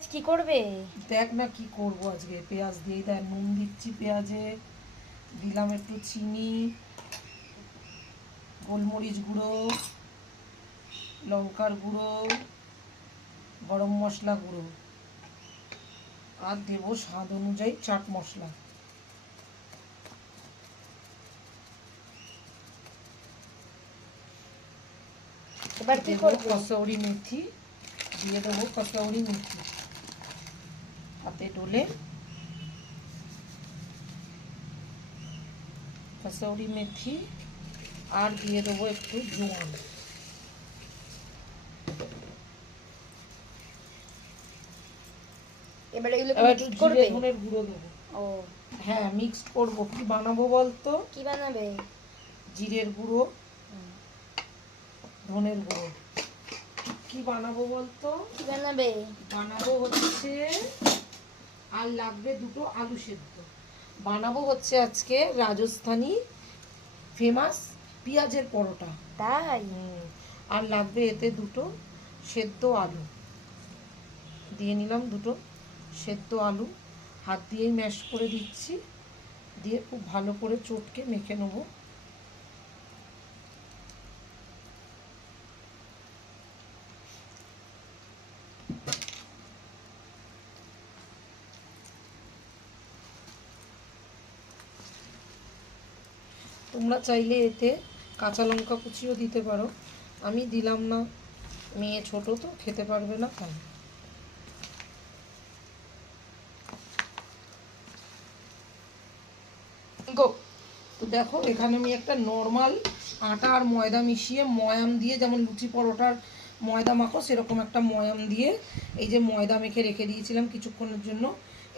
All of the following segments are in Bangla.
আজ কি করবে? দেখ না কি করব আজকে। পেঁয়াজ দিয়ে দেয়, নুন দিচ্ছি পেঁয়াজে, দিলাম একটু চিনি, গোলমরিচ গুঁড়ো, লঙ্কার গুঁড়ো, গরম মশলা গুঁড়ো, আর দেবো স্বাদ অনুযায়ী চাট মশলা। এবার কি দেবো করবে? কসৌরি মেথি, দিয়ে দেবো কসৌরি মেথি হাতে ডলে, কসৌরি মেথি, আর দিয়ে দেবো একটু জোয়ান। এবার এগুলো এবার মিক্স একটু করবে? জিরে ধনের গুঁড়ো দেবো। ও, হ্যাঁ, মিক্সড করবো। কি বানাবো বলতো? কি বানাবে? জিরের গুঁড়ো, ধনের গুঁড়ো। কি বানাবো বলতো? কি বানাবে? বানাবো হচ্ছে, আর লাগবে দুটো আলু সেদ্ধ। বানাবো হচ্ছে আজকে রাজস্থানি ফেমাস পেঁয়াজের পরোটা। তাই? আর লাগবে এতে দুটো সেদ্ধ আলু। দিয়ে নিলাম দুটো সেদ্ধ আলু, হাত দিয়েই ম্যাশ করে দিচ্ছি, দিয়ে খুব ভালো করে চটকে মেখে নেবো। তোমরা চাইলে এতে কাঁচা লঙ্কা কুচিও দিতে পারো, আমি দিলাম না, মেয়ে ছোট তো খেতে পারবে না তাই। গো, তো দেখো এখানে আমি একটা নর্মাল আটা আর ময়দা মিশিয়ে ময়াম দিয়ে, যেমন লুচি পরোটার ময়দা মাখো সেরকম একটা ময়াম দিয়ে এই যে ময়দা মেখে রেখে দিয়েছিলাম কিছুক্ষণের জন্য,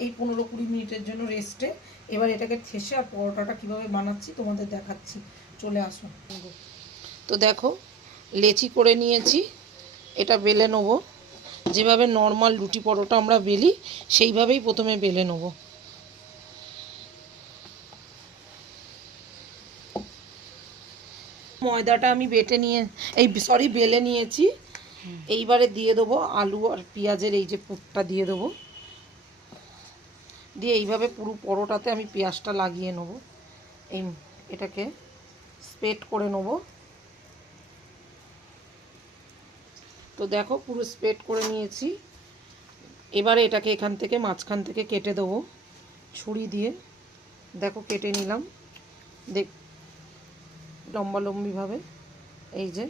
এই 15-20 মিনিটের জন্য রেস্টে। এবার এটাকে ঠেসে আর পরোটাটা কীভাবে বানাচ্ছি তোমাদের দেখাচ্ছি, চলে আসো। তো দেখো লেচি করে নিয়েছি, এটা বেলে নেবো। যেভাবে নর্মাল রুটি পরোটা আমরা বেলি সেইভাবেই প্রথমে বেলে নেবো। ময়দাটা আমি বেলে নিয়েছি। এইবারে দিয়ে দেবো আলু আর পেঁয়াজের এই যে পুরটা দিয়ে দেবো, দিয়ে এইভাবে পুরো পরোটাতে আমি পেঁয়াজটা লাগিয়ে নেবো। এটাকে স্প্রেড করে নেবো। তো দেখো পুরো স্প্রেড করে নিয়েছি। এবারে এটাকে এখান থেকে মাঝখান থেকে কেটে দেবো ছুরি দিয়ে। দেখো কেটে নিলাম, লম্বালম্বিভাবে, এই যে